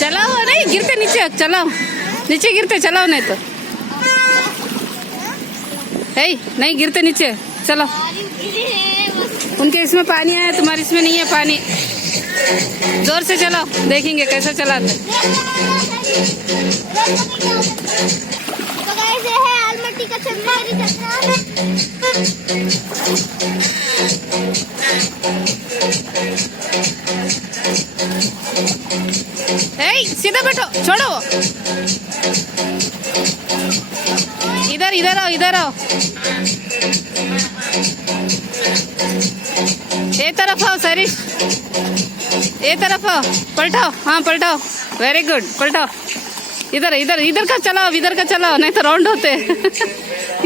चलाओ, नहीं गिरते नीचे, चलाओ नीचे गिरते, चलाओ नहीं तो नहीं गिरते नीचे, चलो। उनके इसमें पानी आया, तुम्हारे इसमें नहीं है पानी। जोर से चलाओ, देखेंगे कैसे चलाते। तो गाइस ये है आलमट्टी का चंद्रगिरी जत्रा। सीधा बैठो, छोड़ो। इधर इधर आओ, इधर आओ। ये तरफ आओ सरिश, ये तरफ आओ, पलटाओ, हाँ पलटाओ, वेरी गुड, पलटाओ। इधर इधर इधर का चलाओ, इधर का चलाओ, नहीं तो राउंड होते।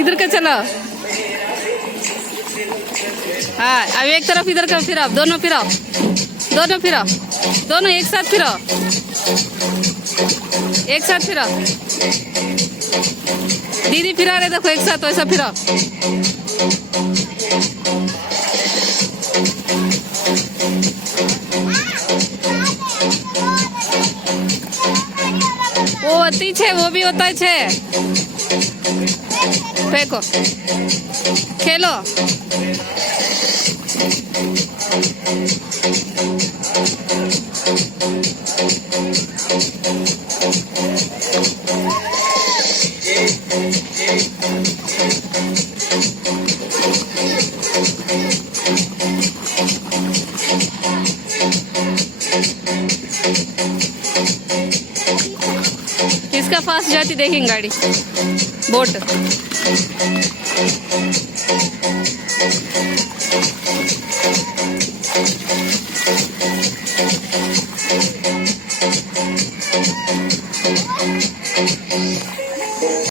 इधर का चलाओ। हाँ अब एक तरफ इधर का फिराओ, दोनों फिराओ, दोनों फिराओ, दोनों एक साथ फिराओ, एक साथ फिराओ। दीदी फिरा रहे, देखो एक साथ वैसा फिराओ। वो होती छे, वो भी होता है। फेंको, खेलो। किसका फास्ट जाती देखेंगे गाड़ी, बोट।